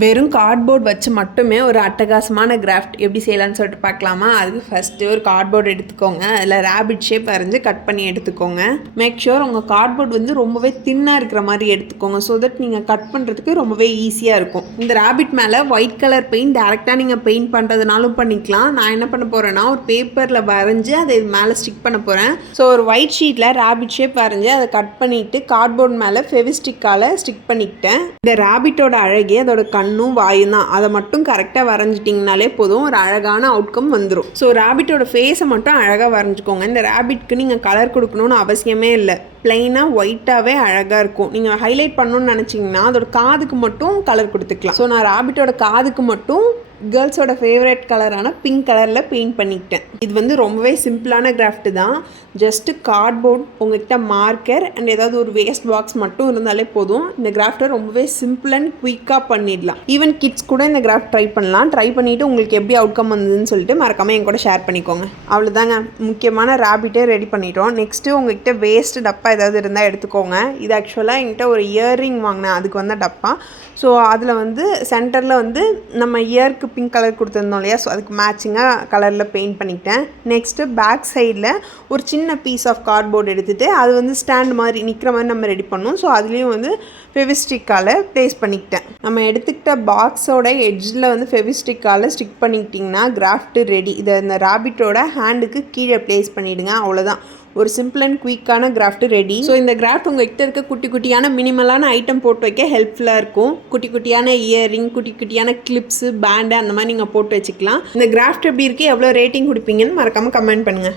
வெறும் கார்ட்போர்ட் வச்சு மட்டுமே ஒரு அட்டகாசமான கிராஃப்ட் எப்படி செய்யலாம்னு சொல்லிட்டு பார்க்கலாமா? அதுக்கு ஃபஸ்ட்டு ஒரு கார்ட்போர்ட் எடுத்துக்கோங்க. அதில் ரேபிட் ஷேப் வரைஞ்சி கட் பண்ணி எடுத்துக்கோங்க. மேக் ஷூர் உங்கள் கார்ட்போர்ட் வந்து ரொம்பவே தின்னாக இருக்கிற மாதிரி எடுத்துக்கோங்க. ஸோ தட் நீங்கள் கட் பண்ணுறதுக்கு ரொம்பவே ஈஸியாக இருக்கும். இந்த ரேபிட் மேலே ஒயிட் கலர் பெயிண்ட் டேரெக்டாக நீங்கள் பெயிண்ட் பண்ணுறதுனாலும் பண்ணிக்கலாம். நான் என்ன பண்ண போகிறேன்னா ஒரு பேப்பரில் வரைஞ்சி அதை மேலே ஸ்டிக் பண்ண போகிறேன். ஸோ ஒரு ஒயிட் ஷீட்டில் ரேபிட் ஷேப் வரைஞ்சி அதை கட் பண்ணிவிட்டு கார்ட்போர்ட் மேலே ஃபெவிஸ்டிக்கால் ஸ்டிக் பண்ணிக்கிட்டேன். இந்த ரேபிட்டோட அழகே அதோட கண்ணும் வாயும் தான். அதை மட்டும் கரெக்டாக வரைஞ்சிட்டிங்கனாலே போதும், ஒரு அழகான அவுட்கம் வந்துடும். ஸோ ரேபிட்டோட ஃபேஸை மட்டும் அழகாக வரைஞ்சிக்கோங்க. இந்த ரேபிட்க்கு நீங்கள் கலர் கொடுக்கணும்னு அவசியமே இல்லை. பிளைனாக ஒயிட்டாகவே அழகாக இருக்கும். நீங்கள் ஹைலைட் பண்ணணும்னு நினச்சிங்கன்னா அதோட காதுக்கு மட்டும் கலர் கொடுத்துக்கலாம். ஸோ நான் ரேபிட்டோட காதுக்கு மட்டும் கேர்ள்ஸோட ஃபேவரட் கலரான பிங்க் கலரில் பெயிண்ட் பண்ணிக்கிட்டேன். இது வந்து ரொம்பவே சிம்பிளான கிராஃப்ட் தான். ஜஸ்ட்டு கார்ட்போர்ட், உங்கள்கிட்ட மார்க்கர் அண்ட் ஏதாவது ஒரு வேஸ்ட் பாக்ஸ் மட்டும் இருந்தாலே போதும். இந்த கிராஃப்டை ரொம்பவே சிம்பிள் அண்ட் குயிக்காக பண்ணிடலாம். ஈவன் கிட்ஸ் கூட இந்த கிராஃப்ட் ட்ரை பண்ணலாம். ட்ரை பண்ணிவிட்டு உங்களுக்கு எப்படி அவுட்கம் வந்ததுன்னு சொல்லிட்டு மறக்காமல் என் கூட ஷேர் பண்ணிக்கோங்க. அவ்வளோதாங்க, முக்கியமான ரேபிட்டே ரெடி பண்ணிட்டோம். நெக்ஸ்ட்டு உங்கள்கிட்ட வேஸ்ட் டப்பா ஏதாவது இருந்தால் எடுத்துக்கோங்க. இது ஆக்சுவலாக என்கிட்ட ஒரு இயர்ரிங் வாங்கினேன், அதுக்கு வந்த டப்பா. ஸோ அதில் வந்து சென்டரில் வந்து நம்ம இயருக்கு பிங்க் கலர் கொடுத்துருந்தோம் இல்லையா, ஸோ அதுக்கு மேட்சிங்காக கலரில் பெயிண்ட் பண்ணிக்கிட்டேன். நெக்ஸ்ட்டு பேக் சைடில் ஒரு சின்ன பீஸ் ஆஃப் கார்ட்போர்ட் எடுத்துகிட்டு அது வந்து ஸ்டாண்ட் மாதிரி நிற்கிற மாதிரி நம்ம ரெடி பண்ணோம். ஸோ அதுலேயும் வந்து ஃபெவிஸ்டிக்கால் ப்ளேஸ் பண்ணிக்கிட்டேன். நம்ம எடுத்துக்கிட்ட பாக்ஸோட எட்ஜில் வந்து ஃபெவிஸ்டிக்கால் ஸ்டிக் பண்ணிக்கிட்டிங்கன்னா கிராஃப்ட் ரெடி. இதை இந்த ரேபிட்டோட ஹேண்டுக்கு கீழே ப்ளேஸ் பண்ணிவிடுங்க. அவ்வளோதான், ஒரு சிம்பிள் அண்ட் குயிக்கான கிராஃப்ட் ரெடி. ஸோ இந்த கிராஃப்ட் உங்கள்கிட்ட இருக்க குட்டி குட்டியான மினிமலான ஐட்டம் போட்டு வைக்க ஹெல்ப்ஃபுல்லாக இருக்கும். குட்டி குட்டியான இயரிங், குட்டி குட்டியான கிளிப்ஸு, பேண்டு அந்த மாதிரி நீங்கள் போட்டு வச்சுக்கலாம். இந்த கிராஃப்ட் எப்படி இருக்குது, எவ்வளோ ரேட்டிங் கொடுப்பீங்கன்னு மறக்காமல் கமெண்ட் பண்ணுங்கள்.